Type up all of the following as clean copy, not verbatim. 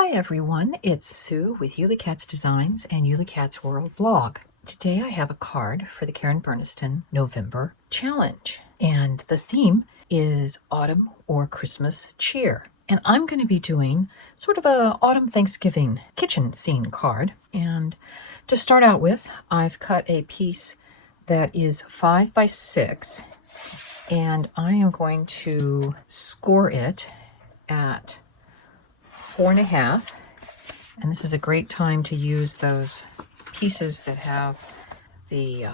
Hi everyone, it's Sue with Ully Cats Designs and Ully Cats World blog. Today I have a card for the Karen Burniston November Challenge, and the theme is Autumn or Christmas Cheer. And I'm going to be doing sort of a autumn Thanksgiving kitchen scene card. And to start out with, I've cut a piece that is 5 by 6, and I am going to score it at 4.5, and this is a great time to use those pieces that have the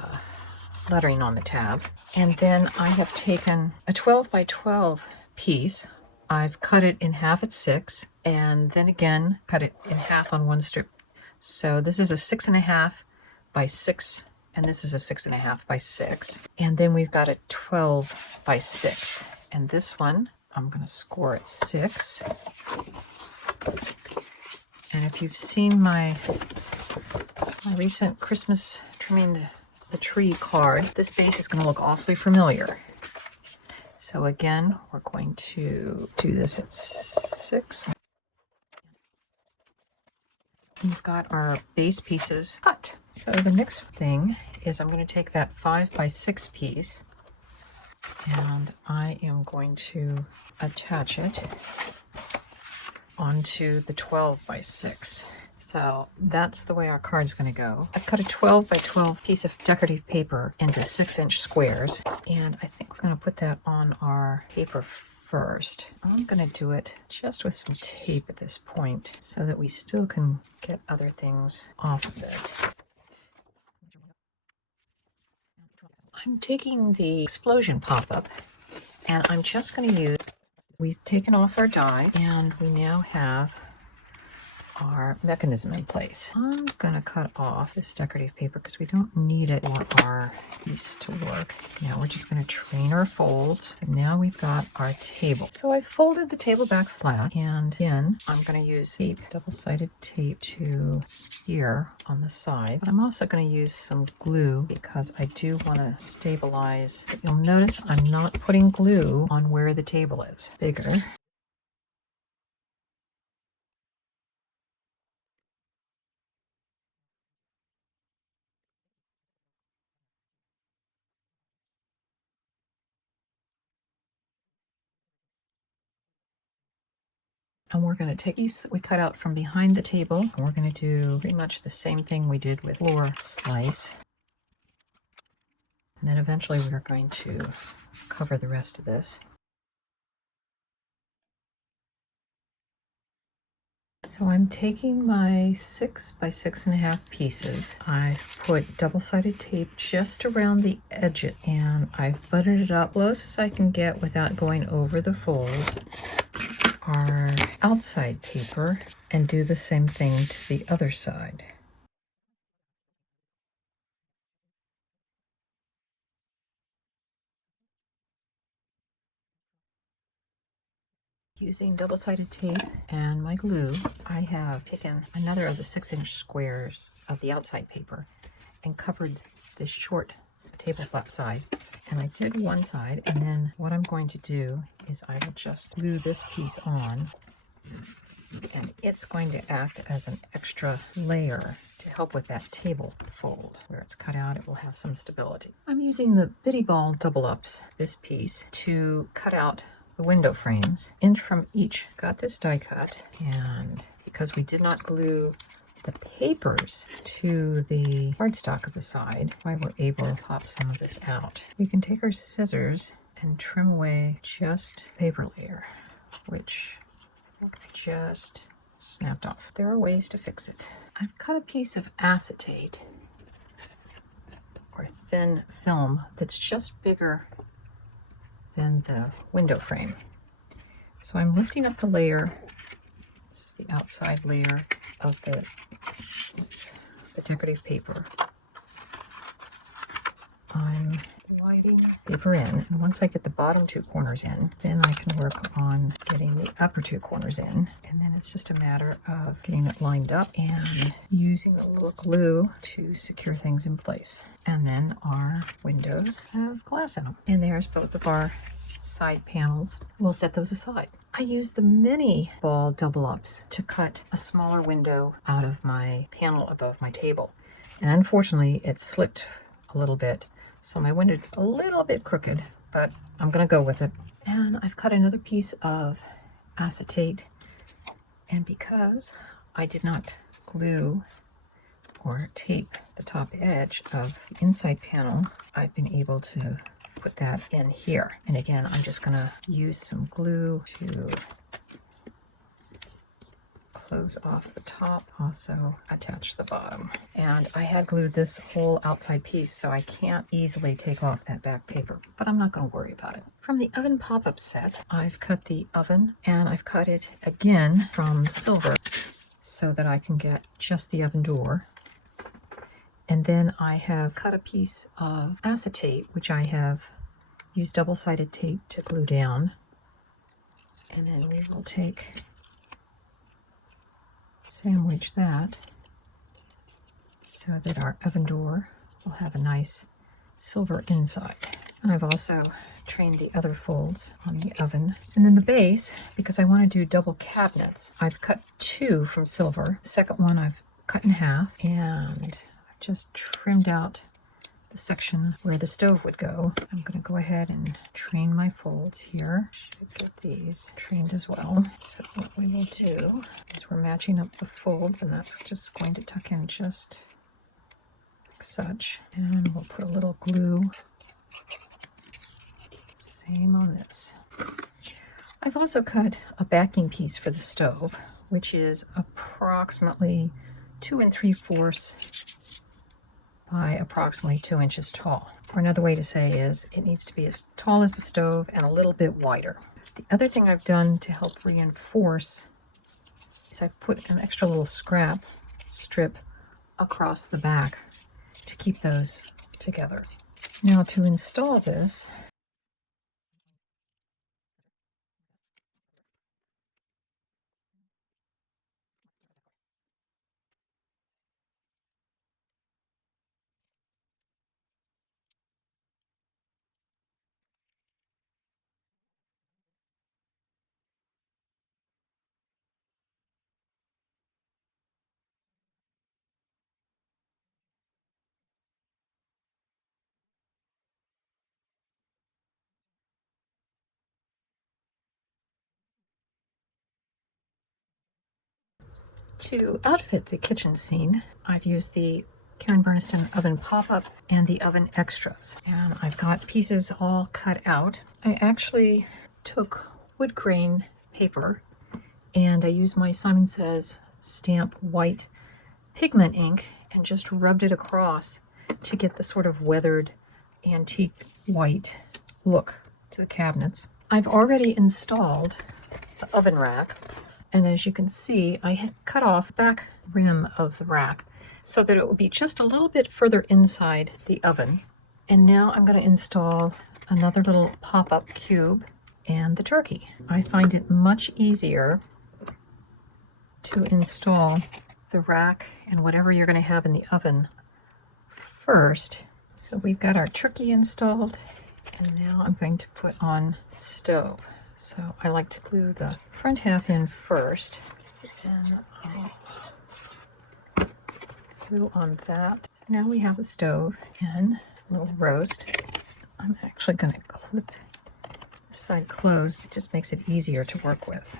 lettering on the tab. And then I have taken a 12 by 12 piece. I've cut it in half at 6, and then again cut it in half on one strip. So this is a 6.5 by 6, and this is a 6.5 by 6. And then we've got a 12 by 6, and this one I'm going to score at 6. And if you've seen my recent Christmas trimming the tree card, this base is going to look awfully familiar. So again, we're going to do this at 6. We've got our base pieces cut. So the next thing is I'm going to take that 5 by 6 piece, and I am going to attach it onto the 12 by 6. So that's the way our card's going to go. I've cut a 12 by 12 piece of decorative paper into 6-inch squares, and I think we're going to put that on our paper first. I'm going to do it just with some tape at this point so that we still can get other things off of it. I'm taking the explosion pop-up, and I'm just going to use, we've taken off our die, and we now have our mechanism in place. I'm going to cut off this decorative paper because we don't need it for our piece to work. Now we're just going to train our folds. So now we've got our table. So I folded the table back flat, and again I'm going to use tape, double-sided tape to here on the side. But I'm also going to use some glue because I do want to stabilize. But you'll notice I'm not putting glue on where the table is. Bigger. And we're going to take these that we cut out from behind the table, and we're going to do pretty much the same thing we did with floor slice. And then eventually we're going to cover the rest of this. So I'm taking my 6 by 6.5 pieces. I've put double-sided tape just around the edge, and I've buttered it up close as I can get without going over the fold. Our outside paper, and do the same thing to the other side. Using double-sided tape and my glue, I have taken another of the 6-inch squares of the outside paper and covered this short table flap side. And I did one side, and then what I'm going to do is I will just glue this piece on, and it's going to act as an extra layer to help with that table fold. Where it's cut out, it will have some stability. I'm using the Bitty Ball double ups, this piece, to cut out the window frames, inch from each. Got this die cut, and because we did not glue the papers to the cardstock of the side, I were able to pop some of this out. We can take our scissors and trim away just paper layer, which I just snapped off. There are ways to fix it. I've cut a piece of acetate or thin film that's just bigger than the window frame. So I'm lifting up the layer. This is the outside layer of the decorative paper. I'm sliding paper in, and once I get the bottom 2 corners in, then I can work on getting the upper 2 corners in, and then it's just a matter of getting it lined up and using a little glue to secure things in place. And then our windows have glass in them, and there's both of our side panels. We'll set those aside. I used the mini ball double ups to cut a smaller window out of my panel above my table. And unfortunately, it slipped a little bit. So my window's a little bit crooked, but I'm gonna go with it. And I've cut another piece of acetate. And because I did not glue or tape the top edge of the inside panel, I've been able to put that in here. And again, I'm just gonna use some glue to close off the top, also attach the bottom. And I had glued this whole outside piece, so I can't easily take off that back paper, but I'm not gonna worry about it. From the oven pop-up set, I've cut the oven, and I've cut it again from silver so that I can get just the oven door. And then I have cut a piece of acetate, which I have used double-sided tape to glue down. And then we will sandwich that so that our oven door will have a nice silver inside. And I've also trained the other folds on the oven. And then the base, because I want to do double cabinets, I've cut 2 from silver. The second one I've cut in half, and I've just trimmed out the section where the stove would go. I'm going to go ahead and train my folds here. Should get these trained as well. So what we will do is we're matching up the folds, and that's just going to tuck in just like such. And we'll put a little glue. Same on this. I've also cut a backing piece for the stove, which is approximately 2 3/4 by approximately 2 inches tall. Or another way to say is it needs to be as tall as the stove and a little bit wider. The other thing I've done to help reinforce is I've put an extra little scrap strip across the back to keep those together. Now to install this, to outfit the kitchen scene, I've used the Karen Burniston oven pop-up and the oven extras. And I've got pieces all cut out. I actually took wood grain paper and I used my Simon Says stamp white pigment ink and just rubbed it across to get the sort of weathered antique white look to the cabinets. I've already installed the oven rack, and as you can see, I had cut off the back rim of the rack so that it will be just a little bit further inside the oven. And now I'm going to install another little pop-up cube and the turkey. I find it much easier to install the rack and whatever you're going to have in the oven first. So we've got our turkey installed, and now I'm going to put on the stove. So I like to glue the front half in first, then I'll glue on that. So now we have the stove and a little roast. I'm actually going to clip this side closed. It just makes it easier to work with.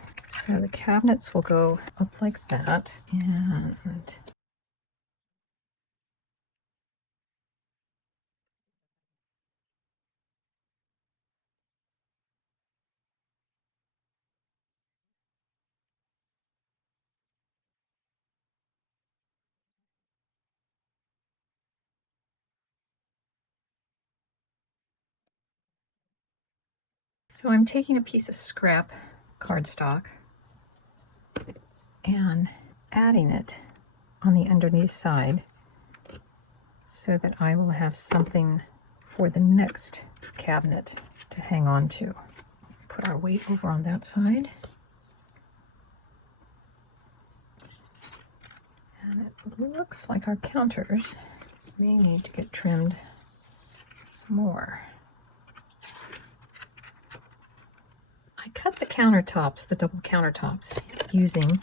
So the cabinets will go up like that, and so I'm taking a piece of scrap cardstock and adding it on the underneath side so that I will have something for the next cabinet to hang on to. Put our weight over on that side. And it looks like our counters may need to get trimmed some more. I cut the countertops, the double countertops, using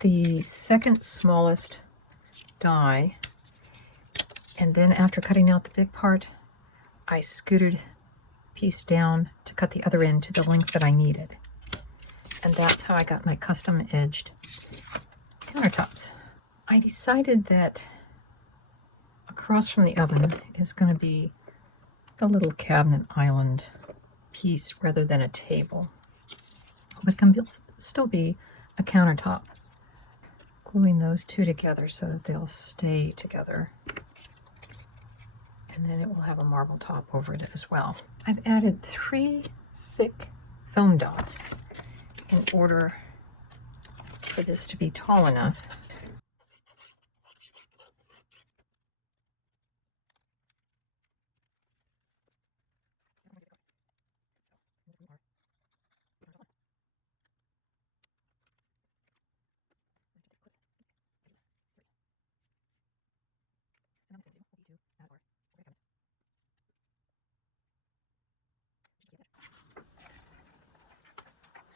the second smallest die. And then after cutting out the big part, I scooted piece down to cut the other end to the length that I needed. And that's how I got my custom edged countertops. I decided that across from the oven is going to be the little cabinet island piece rather than a table, but can still be a countertop. Gluing those two together so that they'll stay together, and then it will have a marble top over it as well. I've added 3 thick foam dots in order for this to be tall enough.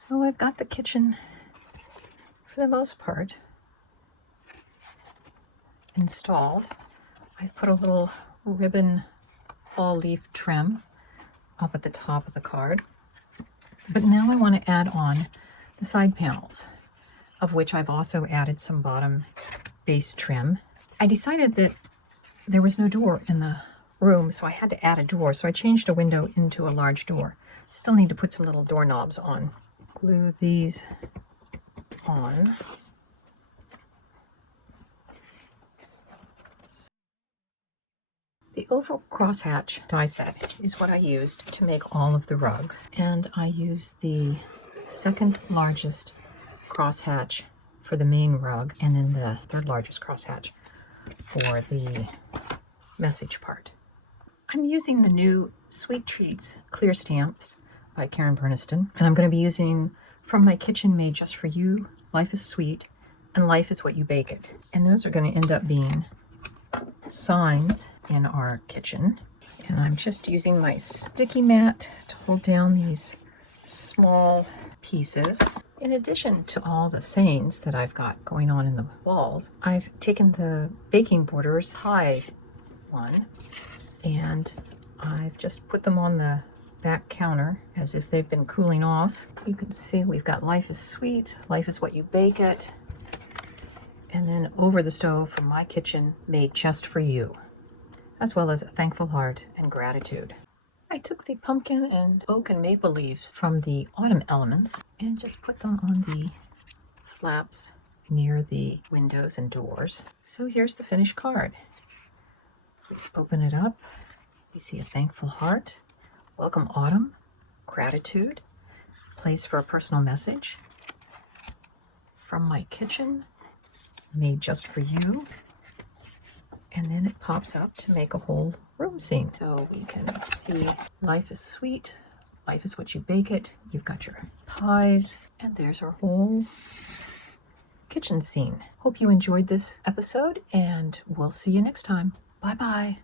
So I've got the kitchen, for the most part, installed. I've put a little ribbon fall leaf trim up at the top of the card. But now I want to add on the side panels, of which I've also added some bottom base trim. I decided that there was no door in the room, so I had to add a door. So I changed a window into a large door. Still need to put some little doorknobs on. Glue these on. The oval crosshatch die set is what I used to make all of the rugs. And I used the second largest crosshatch for the main rug, and then the third largest crosshatch for the message part. I'm using the new Sweet Treats clear stamps by Karen Berniston, and I'm going to be using From My Kitchen Made Just For You, Life is Sweet, and Life is What You Bake It. And those are going to end up being signs in our kitchen. And I'm just using my sticky mat to hold down these small pieces. In addition to all the sayings that I've got going on in the walls, I've taken the baking borders high one, and I've just put them on the back counter as if they've been cooling off. You can see we've got Life is Sweet, Life is What You Bake It, and then Over the Stove From My Kitchen Made Just For You, as well as a thankful heart and gratitude. I took the pumpkin and oak and maple leaves from the autumn elements and just put them on the flaps near the windows and doors. So here's the finished card. Open it up, you see a thankful heart, welcome autumn, gratitude, place for a personal message, From My Kitchen, Made Just For You, and then it pops up to make a whole room scene. So we can see Life is Sweet, Life is What You Bake It, you've got your pies, and there's our whole kitchen scene. Hope you enjoyed this episode, and we'll see you next time. Bye-bye.